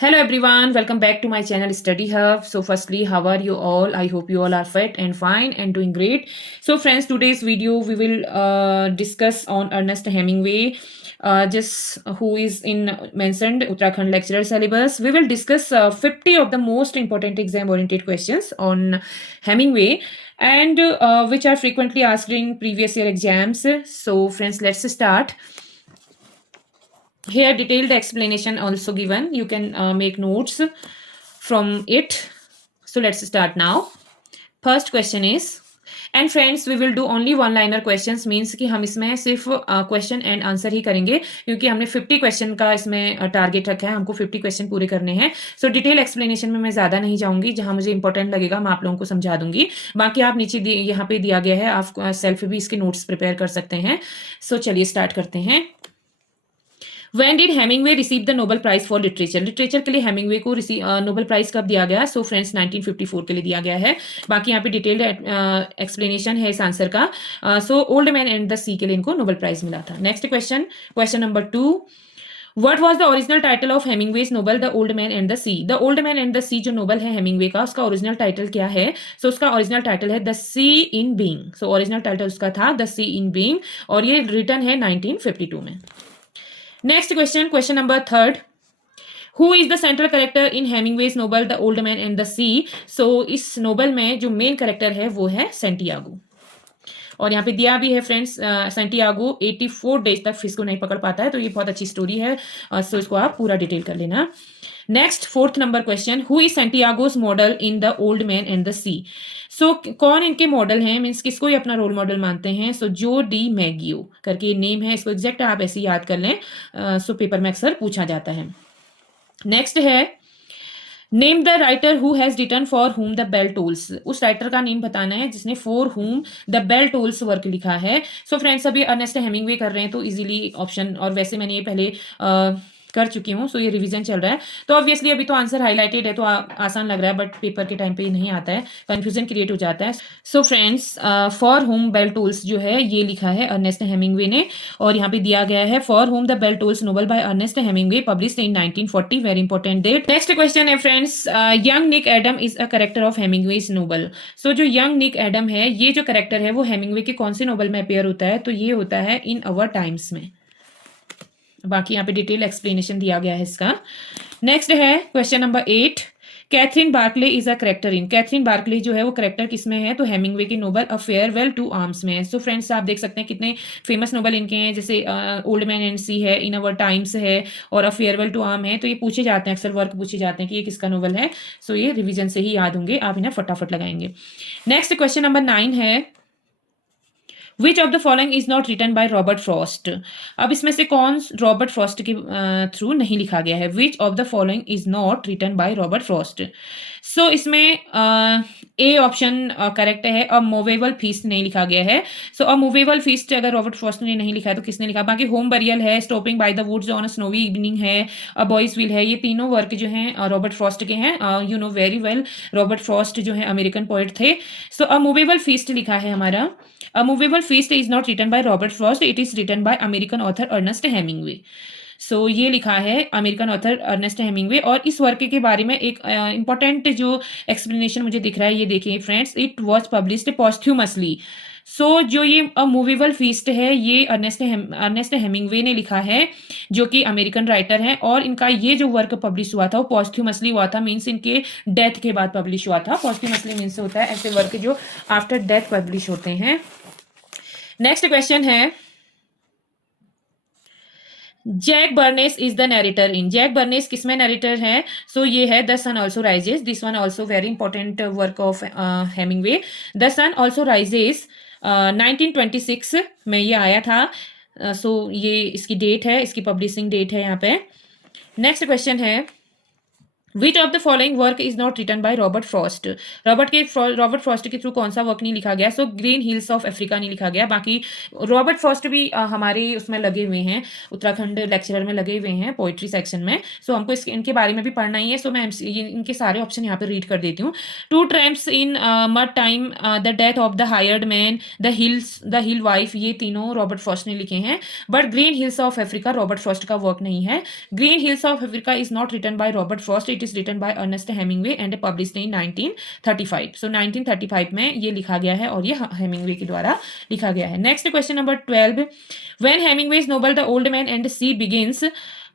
Hello everyone, welcome back to my channel Study Hub. So firstly, how are you all? I hope you all are fit and fine and doing great. So friends, today's video we will discuss on Ernest Hemingway, just who is in mentioned Uttarakhand lecturer syllabus. We will discuss 50 of the most important exam oriented questions on Hemingway and which are frequently asked in previous year exams. So friends, let's start. Here detailed explanation also given. You can make notes from it. So let's start now. First question is, and friends we will do only one liner questions, means कि हम इसमें सिर्फ question and answer ही करेंगे क्योंकि हमने 50 question का इसमें target रखा है, हमको 50 क्वेश्चन पूरे करने हैं. सो डिटेल एक्सप्लेनेशन में मैं ज़्यादा नहीं जाऊंगी, जहां मुझे इंपॉर्टेंट लगेगा मैं आप लोगों को समझा दूंगी. बाकी आप नीचे यहाँ पे दिया गया है, आप सेल्फ भी इसके नोट्स प्रिपेयर कर सकते हैं. सो चलिए स्टार्ट करते हैं. When did Hemingway receive the Nobel Prize for Literature? Literature के लिए हेमिंगवे को नोबेल प्राइज कब दिया गया? सो फ्रेंड्स 1954 के लिए दिया गया है. बाकी यहाँ पे डिटेल्ड एक्सप्लेनेशन है इस आंसर का. So old man and the sea के लिए इनको नोबेल प्राइज मिला था. Next question, question number 2. What was the original title of Hemingway's novel The Old Man and the Sea? The Old Man and the Sea जो novel है Hemingway का, उसका original title क्या है? सो उसका original title है the sea in being. So original title उसका था द सी इन बीइंग और ये रिटन है 1952 में. Next question, question number 3. Who is the central character in Hemingway's novel the old man and the sea? So इस novel में जो main character है वो है सेंटियागो. और यहाँ पे दिया भी है फ्रेंड्स, सेंटियागो 84 डेज तक फिश को नहीं पकड़ पाता है, तो ये बहुत अच्छी स्टोरी है. सो इसको आप पूरा डिटेल कर लेना. Next fourth number question, who is Santiago's model in the old man and the sea? So कौन इनके मॉडल हैं, मीन्स किसको ही अपना रोल मॉडल मानते हैं? सो जो डी मैगियो करके नेम है, इसको एग्जैक्ट आप ऐसे याद कर लें. सो पेपर में अक्सर पूछा जाता है. नेक्स्ट है, name the writer who has written for whom the bell tolls. उस राइटर का नेम बताना है जिसने for whom the bell tolls work लिखा है. सो फ्रेंड्स अभी अर्नेस्ट हेमिंगवे कर रहे हैं तो इजीली ऑप्शन, और वैसे मैंने ये पहले कर चुकी हूँ. सो ये रिवीजन चल रहा है तो ऑब्वियसली अभी तो आंसर हाईलाइटेड है तो आसान लग रहा है, बट पेपर के टाइम पे ये नहीं आता है, कंफ्यूजन क्रिएट हो जाता है. So friends for whom bell tolls जो है ये लिखा है अर्नेस्ट हेमिंगवे ने, और यहाँ पे दिया गया है for whom the bell tolls novel by Ernest Hemingway published in 1940. Very important date. Next question है friends, young Nick Adam is a character of Hemingway's novel. So जो यंग निक एडम है, ये जो कैरेक्टर है वो Hemingway के कौन से नोबल में अपेयर होता है? तो ये होता है इन अवर टाइम्स में. बाकी यहाँ पे डिटेल एक्सप्लेनेशन दिया गया है इसका. नेक्स्ट है question number 8. Catherine Barkley is a character in. Catherine Barkley जो है वो कैरेक्टर किस में है? तो हेमिंगवे के novel a farewell to arms में है. सो फ्रेंड्स आप देख सकते हैं कितने फेमस नोबल इनके हैं, जैसे ओल्ड मैन एंड सी है, इन अवर टाइम्स है और अ फेयरवेल टू आर्म है. तो ये पूछे जाते हैं, अक्सर वर्क पूछे जाते हैं कि ये किसका नोबल है. सो ये रिविजन से ही याद होंगे, आप इन्हें फटाफट लगाएंगे. नेक्स्ट क्वेश्चन नंबर 9 है, which of the following is not written by Robert Frost. अब इसमें से कौन रॉबर्ट फ्रॉस्ट के थ्रू नहीं लिखा गया है? Which of the following is not written by Robert Frost. So इसमें ए ऑप्शन करेक्ट है, अ मूवेबल फीस्ट नहीं लिखा गया है. सो अ मूवेबल फीस्ट अगर रॉबर्ट फ्रॉस्ट ने नहीं लिखा है तो किसने लिखा? बाकी होम बरियल है, stopping by the woods on a snowy evening है, अ बॉयज विल है. ये तीनों वर्क जो हैं रॉबर्ट फ्रॉस्ट के हैं. You know very well Robert Frost जो है अमेरिकन पोएट थे. सो अ मूवेबल फीस्ट लिखा है हमारा. A movable feast is not written by Robert Frost. It is written by American author Ernest Hemingway. सो ये लिखा है अमेरिकन ऑथर अर्नेस्ट हेमिंगवे. और इस वर्क के बारे में एक इंपॉर्टेंट जो एक्सप्लेनेशन मुझे दिख रहा है, ये देखिए फ्रेंड्स, इट वॉज पब्लिश्ड पॉस्थ्यूमसली. सो जो ये अ मूवेबल फीस्ट है ये अर्नेस्ट हेमिंगवे ने लिखा है, जो कि अमेरिकन राइटर हैं, और इनका ये जो वर्क पब्लिश हुआ था वो पॉस्थ्यूमसली हुआ था, मीन्स इनके डेथ के बाद पब्लिश हुआ था. पॉस्थ्यूमसली मीन्स होता है ऐसे वर्क जो आफ्टर डेथ पब्लिश होते हैं. नेक्स्ट क्वेश्चन है, Jake Barnes is the narrator in. Jake Barnes किसमें नरेटर है? सो ये है the sun also rises. This one also very important work of Hemingway. The sun also rises 1926 में ये आया था. सो ये इसकी डेट है, इसकी पब्लिशिंग डेट है यहाँ पे. नेक्स्ट क्वेश्चन है, which of the following work is not written by Robert Frost. Robert Frost के थ्रू कौन सा वर्क नहीं लिखा गया? So green hills of Africa नहीं लिखा गया। बाकी रॉबर्ट फ्रॉस्ट भी हमारे उसमें लगे हुए हैं, उत्तराखंड लेक्चरर में लगे हुए हैं पोइट्री सेक्शन में। सो हमको इनके बारे में भी पढ़ना ही है। सो मैं इनके सारे ऑप्शन यहाँ पे रीड कर देती हूँ। Two tramps in mud time, the death of the hired man, the hill wife, ये तीनों रॉबर्ट फ्रॉस्ट ने लिखे हैं। But green hills of Africa Robert Frost का वर्क नहीं है। Green hills of Africa is not written by Robert Frost, it is written by Ernest Hemingway and published in 1935। So 1935 में ये लिखा गया है और ये हेमिंगवे के द्वारा लिखा गया है। Next question number 12, when Hemingway's novel the old man and sea begins,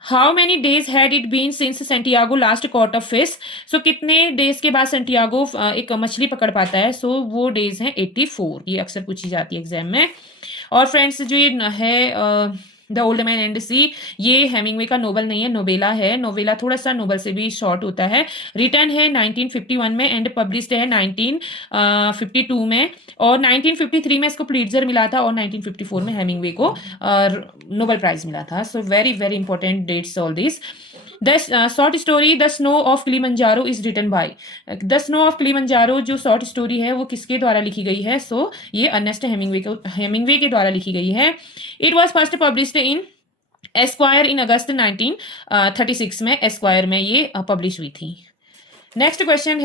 how many days had it been since Santiago last caught of fish. So कितने डेज के बाद सेंटियागो एक मछली पकड़ पाता है? सो वो डेज हैं 84। ये अक्सर पूछी जाती है एग्जाम में। और फ्रेंड्स जो ये है द ओल्ड मैन एंड सी, ये हेमिंगवे का नोवेल नहीं है, नोवेला है। नोवेला थोड़ा सा नोवेल से भी शॉर्ट होता है। रिटर्न है 1951 में एंड पब्लिश्ड है 1952 में। और 1953 में इसको प्लिट्जर मिला था और 1954 में हेमिंगवे को नोबेल प्राइज मिला था। So very very important dates all this. The short story the snow of Kilimanjaro is written by, the snow of Kilimanjaro जो शॉर्ट स्टोरी है वो किसके द्वारा लिखी गई है? सो ये अर्नेस्ट हेमिंगवे के द्वारा लिखी गई है। It was first published in Esquire in August 1936 में एस्क्वायर में ये पब्लिश हुई थी। नेक्स्ट क्वेश्चन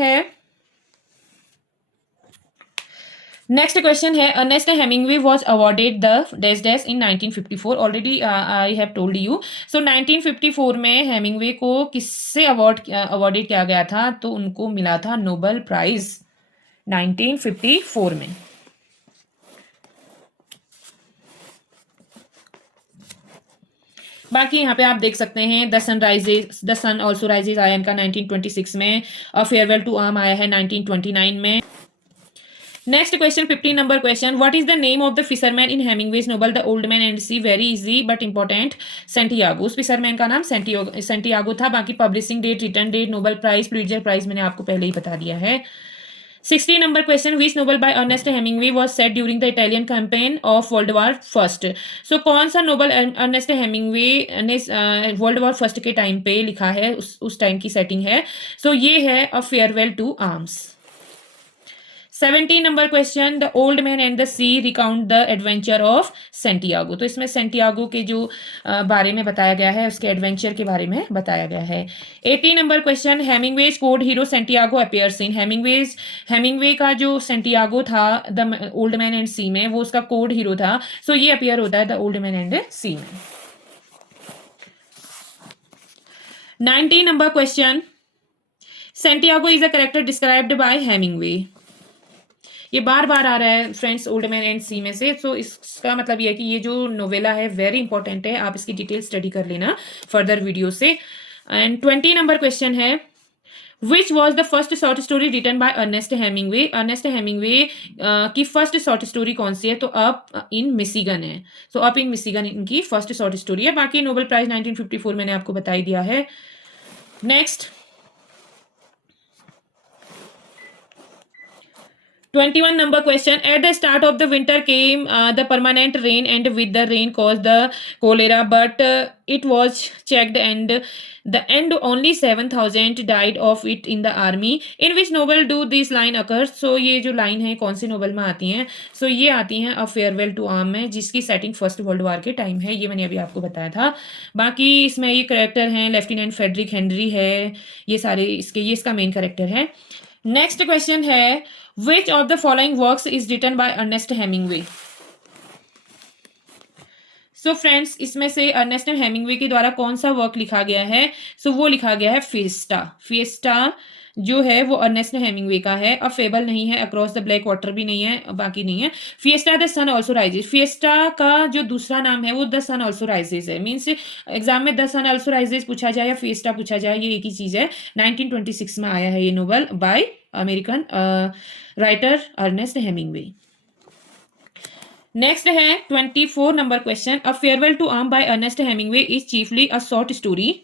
है Ernest Hemingway was awarded the dash dash in 1954। Already I have told you. So 1954 में हेमिंगवे को किससे अवॉर्डेड किया गया था? तो उनको मिला था नोबेल प्राइज 1954 में। बाकी यहाँ पे आप देख सकते हैं द सन ऑल्सो राइजेज आया इनका 1926 में, और फेयरवेल टू आर्म आया है 1929 में। Next question 15 number question, what is the name of the fisherman in Hemingway's novel the old man and sea? Very easy but important, Santiago. उस fisherman का नाम सेंटियागो था। बाकी publishing date, written date, Nobel prize, Pulitzer prize मैंने आपको पहले ही बता दिया है। 16 number question, which novel by Ernest Hemingway was set during the Italian campaign of World War First? So कौन सा नोबल अर्नेस्ट हेमिंगवे ने वर्ल्ड वॉर फर्स्ट के टाइम पे लिखा है, उस टाइम की सेटिंग है। सो ये है a farewell to arms. 17 number question, the old man and the sea recount the adventure of Santiago. तो इसमें सेंटियागो के जो बारे में बताया गया है, उसके एडवेंचर के बारे में बताया गया है। 18 number question, Hemingway's code hero Santiago appears in. Hemingway का जो सेंटियागो था the old man and sea में, वो उसका कोड हीरो था। सो ये अपीयर होता है the old man and sea में। 19 number question, Santiago is a character described bye Hemingway. ये बार बार आ रहा है friends old man and sea में से। सो इसका मतलब ये है कि ये जो नोवेला है वेरी इंपॉर्टेंट है, आप इसकी डिटेल स्टडी कर लेना फर्दर वीडियो से। एंड 20 नंबर क्वेश्चन है, which was the first short story written by Ernest Hemingway. Ernest Hemingway की फर्स्ट शॉर्ट स्टोरी कौन सी है? तो अप इन मिशिगन है। सो अप इन मिशिगन इनकी फर्स्ट शॉर्ट स्टोरी है। बाकी नोबेल प्राइज 1954 मैंने आपको बता ही दिया है। Next 21 number question, at the start of the winter came the permanent rain and with the rain caused the cholera, but it was checked and the end only 7,000 died of it in the army. In which novel do this line occurs? So ये जो line है कौन सी novel में आती हैं? सो ये आती हैं अ फेयरवेल टू आर्म में, जिसकी सेटिंग फर्स्ट वर्ल्ड वॉर के टाइम है। ये मैंने अभी आपको बताया था। बाकी इसमें ये करेक्टर हैं लेफ्टिनेंट फेडरिक हेनरी है, ये सारे ये इसका मेन करेक्टर है। नेक्स्ट क्वेश्चन है, which of the following works is written by Ernest Hemingway? So friends इसमें से अर्नेस्ट हेमिंगवे के द्वारा कौन सा वर्क लिखा गया है? सो वो लिखा गया है फिएस्टा। फिएस्टा जो है वो अर्नेस्ट हेमिंगवे का है। अब फेबल नहीं है, अक्रॉस द ब्लैक वाटर भी नहीं है, बाकी नहीं है। Fiesta the sun also rises, fiesta का जो दूसरा नाम है वो द सन ऑल्सो राइजेज है। मीन्स एग्जाम में द सन ऑल्सो राइजेज पूछा जाए या फिएस्टा पूछा जाए, ये एक ही चीज है। 1926 में आया है ये novel by American writer Ernest Hemingway. Next है 24 number question, a farewell to arm by Ernest Hemingway is chiefly a short story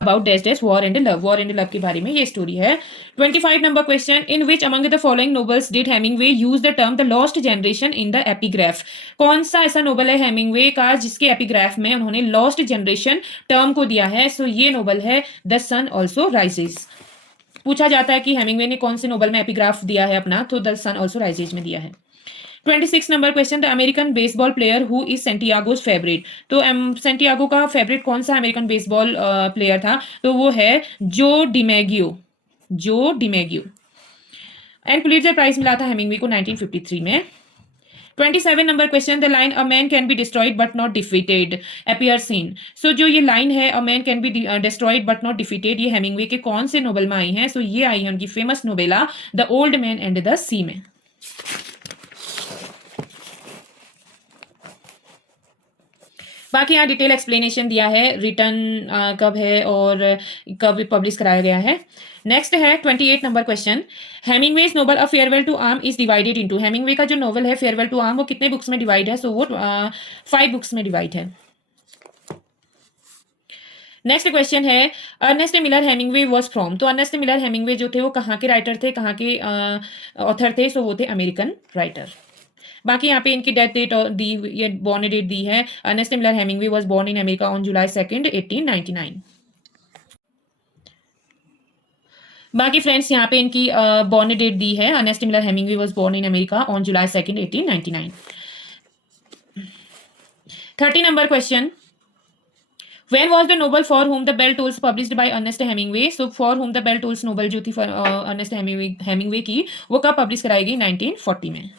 about dash dash war and love के बारे में ये स्टोरी है। 25 number question, in which among the following novels did Hemingway use the term the lost generation in the epigraph. कौन सा ऐसा Nobel है Hemingway का जिसके एपिग्राफ में उन्होंने लॉस्ट जनरेशन टर्म को दिया है? सो ये नोबल है द सन ऑल्सो राइजेज। पूछा जाता है कि हेमिंगवे ने कौन से नोबल में एपिग्राफ दिया है अपना, तो द सन ऑल्सो राइजेज में दिया है। 26 number question, the American baseball player who is Santiago's favourite. तो सेंटियागो का फेवरेट कौन सा अमेरिकन बेसबॉल प्लेयर था? तो वो है जो डिमेगियो। एंड पुलित्जर प्राइज मिला था हेमिंगवे को 1953 में। 27 number question, the line a man can be destroyed but not defeated appears in. So जो ये लाइन है a man can be destroyed but not defeated, ये हेमिंगवे के कौन से नोबल में आई है? सो ये आई है उनकी famous novella the old man and the sea में। बाकी यहाँ डिटेल एक्सप्लेनेशन दिया है, रिटर्न कब है और कब पब्लिश कराया गया है। नेक्स्ट है 28 number question, Hemingway's novel a farewell to arm is divided into. Hemingway का जो नोवेल है फेयरवेल टू आर्म वो कितने बुक्स में डिवाइड है? सो वो 5 बुक्स में डिवाइड है। नेक्स्ट क्वेश्चन है, Ernest Miller Hemingway was from. तो अर्नेस्ट मिलर हेमिंगवे जो थे वो कहाँ के राइटर थे, कहाँ के ऑथर थे? सो वो थे अमेरिकन राइटर। बाकी यहाँ पे इनकी डेथ डेट दी, ये बॉर्न डेट दी है। Ernest Miller Hemingway was born in America on July 2nd 1899। बाकी फ्रेंड्स यहाँ पे इनकी बॉर्न डेट दी है। Ernest Miller Hemingway was born in America on July 2nd 1899। 30 number question, When was the novel For Whom the Bell Tolls published by Ernest Hemingway? So For Whom the Bell Tolls novel जो थी Ernest Hemingway की, वो कब publish कराई गई? 1940 में।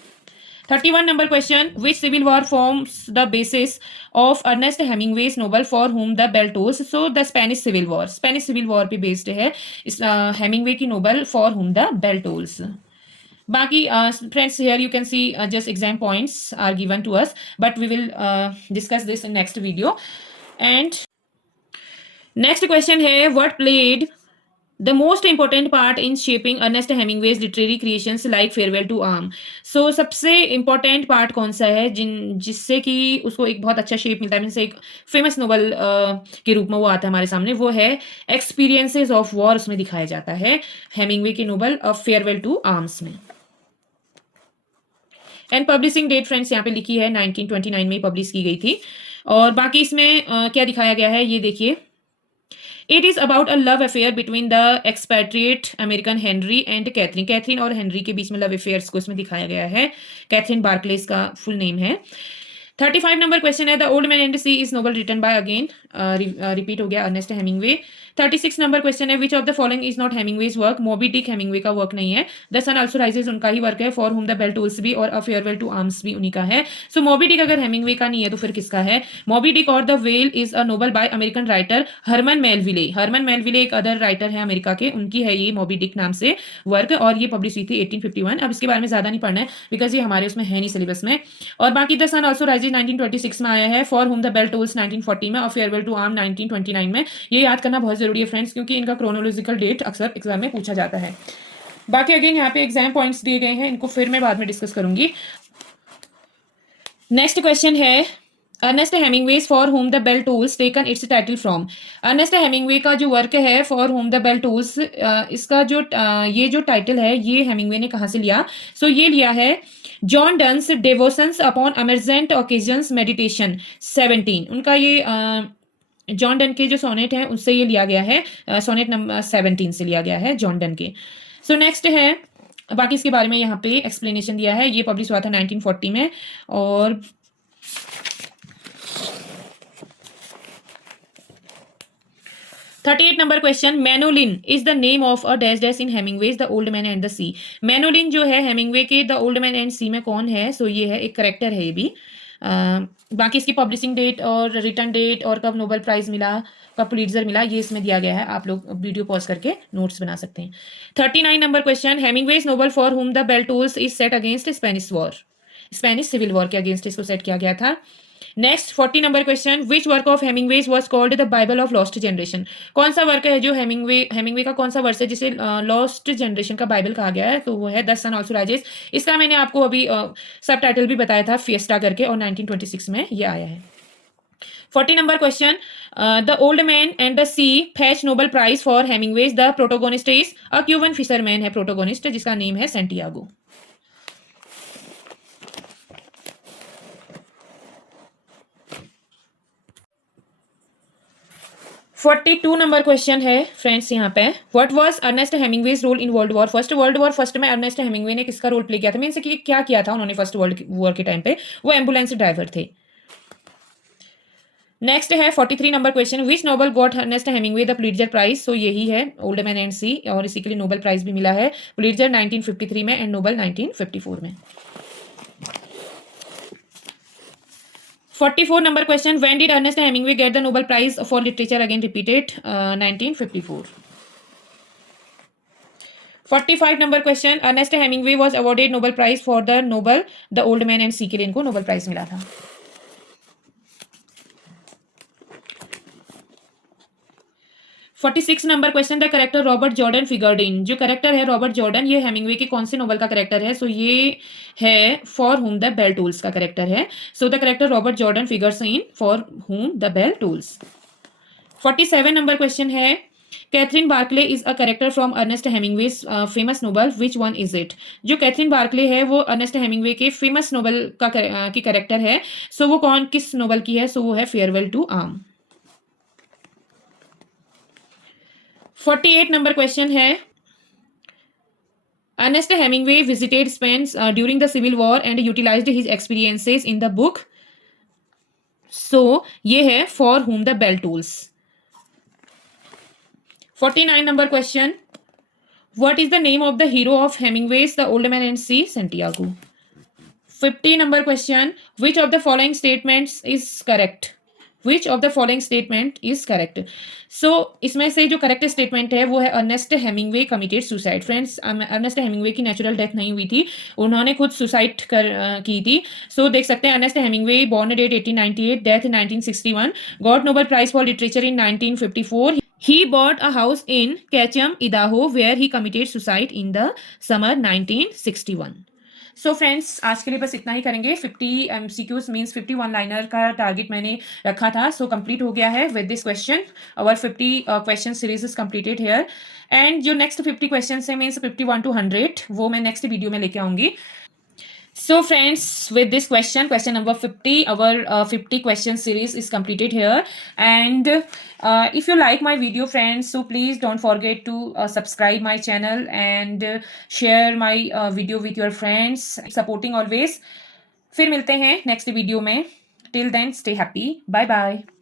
31 number question, which civil war forms the basis of Ernest Hemingway's novel for whom the bell tolls. So the Spanish civil war, Spanish civil war पे based है इस हेमिंगवे की novel for whom the bell tolls. बाकी friends here you can see just exam points are given to us, but we will discuss this in next video. And next question है, what played the most important part in shaping Ernest Hemingway's literary creations like farewell to arm. So सबसे important part कौन सा है जिससे कि उसको एक बहुत अच्छा शेप मिलता है, जिससे एक फेमस नोवेल के रूप में वो आता है हमारे सामने? वो है एक्सपीरियंसेस ऑफ वॉर, उसमें दिखाया जाता है हेमिंगवे की novel of farewell to arms में। एंड पब्लिशिंग डेट फ्रेंड्स यहाँ पे लिखी है 1929 में पब्लिश की गई थी। और बाकी इसमें क्या दिखाया गया है ये देखिए, it is about a love affair between the expatriate American Henry and Catherine. Catherine और हेनरी के बीच में लव अफेयर्स को इसमें दिखाया गया है। कैथरीन बार्कलेस का फुल नेम है। 35 नंबर क्वेश्चन है, the old man and sea is novel written by again, repeat हो गया, अर्नेस्ट हेमिंगवे। 36 नंबर क्वेश्चन है, which of the following is not Hemingway's work. Moby Dick Hemingway का work नहीं है। The sun also rises उनका ही work है। For whom the bell tolls भी और अ फेयरवेल टू आर्म्स भी उन्हीं का है। सो मोबी डिक अगर हेमिंगवे का नहीं है तो फिर किसका है? मोबी डिक और the whale is a novel by American writer Herman Melville. Herman Melville एक अदर राइटर है अमेरिका के, उनकी है ये मोबी डिक नाम से वर्क, और ये पब्लिश हुई थी 1851। अब इसके बारे में ज्यादा नहीं पढ़ना है बिकॉज ये हमारे उसमें है नहीं सिलेबस में। और बाकी द सन ऑल्सो राइजेज 1926 में आया है। For whom the bell tolls 1940 में और फेयरवेल टू आर्म 1929 में। ये याद करना बहुत जरूरी है फ्रेंड्स, क्योंकि इनका क्रोनोलॉजिकल डेट अक्सर एग्जाम में पूछा जाता है। बाकी अगेन यहाँ पे एग्जाम पॉइंट्स दिए गए हैं, इनको फिर मैं बाद में डिस्कस करूंगी। नेक्स्ट क्वेश्चन है, Ernest Hemingway's for whom the bell tolls taken its title from. Ernest Hemingway का जो वर्क है for whom the bell tolls, इसका जो ये जो टाइटल है ये हेमिंगवे ने कहाँ से लिया? सो ये लिया है जॉन डन्स डेवोशंस अपॉन अमेजेंट ओकेजन्स मेडिटेशन 17। उनका ये जॉन डन के जो सोनेट हैं उससे ये लिया गया है, सोनेट नंबर 17 से लिया गया है जॉन डन के। सो नेक्स्ट है, बाकी इसके बारे में यहाँ पे एक्सप्लेनेशन दिया है। ये पब्लिश हुआ था 1940 में। और 38 number question, Manolin is the name of a dash dash in Hemingway's the old man and the sea. Manolin जो है हेमिंगवे के the old man and sea में कौन है? सो ये है एक करेक्टर है ये भी। बाकी इसकी पब्लिशिंग डेट और रिटर्न डेट और कब नोबेल प्राइज मिला, कब पुलित्जर मिला, ये इसमें दिया गया है। आप लोग वीडियो पॉज करके नोट्स बना सकते हैं। 39 number question, Hemingway's novel for whom the bell tolls is set against Spanish war. Spanish civil war के अगेंस्ट इसको सेट किया गया था। Next 40 number question, which work of Hemingway's was called the Bible of lost generation. कौन सा work है जो Hemingway का कौन सा वर्स है जिसे लॉस्ट जनरेशन का बाइबल कहा गया है? तो वो है द सन ऑल्सो राइजेज। इसका मैंने आपको अभी सब टाइटल भी बताया था, फिएस्टा करके, और 1926 में ये आया है। 40 number question. The Old Man and the Sea fetch Nobel Prize for Hemingway. The protagonist is a Cuban fisherman है protagonist जिसका नेम है सेंटियागो. 42 नंबर क्वेश्चन है फ्रेंड्स यहाँ पे. What was Ernest Hemingway's role in world war first में Ernest Hemingway ने किसका role play किया था, मीन्स कि क्या किया था उन्होंने फर्स्ट वर्ल्ड वॉर के टाइम पे, वो एम्बुलेंस ड्राइवर थे. नेक्स्ट है 43 number question. Which novel got Ernest Hemingway the Pulitzer prize. So यही है ओल्ड मैन एंड सी, और इसी के लिए नोबेल प्राइज भी मिला है. पुलिट्जर 1953 में एंड नोबल 1954 में. 44 number question. When did Ernest Hemingway get the Nobel Prize for Literature? Again repeated, 1954. 45 number question. Ernest Hemingway was awarded Nobel Prize for the novel The Old Man and Sea के लिए इनको Nobel prize मिला था. 46 number question. The character Robert Jordan figured in. जो character है Robert Jordan, ये Hemingway के कौन से नोवेल का करेक्टर है. सो ये है for whom the bell tolls का करेक्टर है. So the character Robert Jordan figures in for whom the bell tolls. 47 number question है. Catherine Barkley is a character from Ernest Hemingway's famous novel. Which one is it. जो Catherine Barkley है वो Ernest Hemingway के famous novel का की character है. So वो कौन किस नोवेल की है. सो वो है farewell to arm. 48 number question है. Ernest Hemingway visited Spain during the Civil War and utilized his experiences in the book. So ये है For Whom the Bell Tolls. 49 number question. What is the name of the hero of Hemingway's The Old Man and Sea? Santiago. 50 number question. Which of the following statements is correct? Which of the following statement is correct. So इसमें से जो correct statement है वो है Ernest Hemingway committed suicide. Friends Ernest Hemingway की natural death नहीं हुई थी, उन्होंने खुद सुसाइड की थी. सो देख सकते हैं Ernest Hemingway born date 1898, death 1961, got Nobel prize for literature in 1954. He bought a house in Ketchum, Idaho, where he committed suicide in the summer 1961. So friends आज के लिए बस इतना ही करेंगे. 50 MCQs मीन्स 51 लाइनर का टारगेट मैंने रखा था. सो कंप्लीट हो गया है with this question. Our 50 question series is completed here. And जो नेक्स्ट 50 क्वेश्चन है मीन्स 51 to 100 वो मैं नेक्स्ट वीडियो में लेके आऊँगी. So friends, with this question number 50, our 50 question series is completed here. And if you like my video friends, so please don't forget to subscribe my channel and share my video with your friends. Supporting always. फिर मिलते हैं next video में. Till then, stay happy. Bye bye.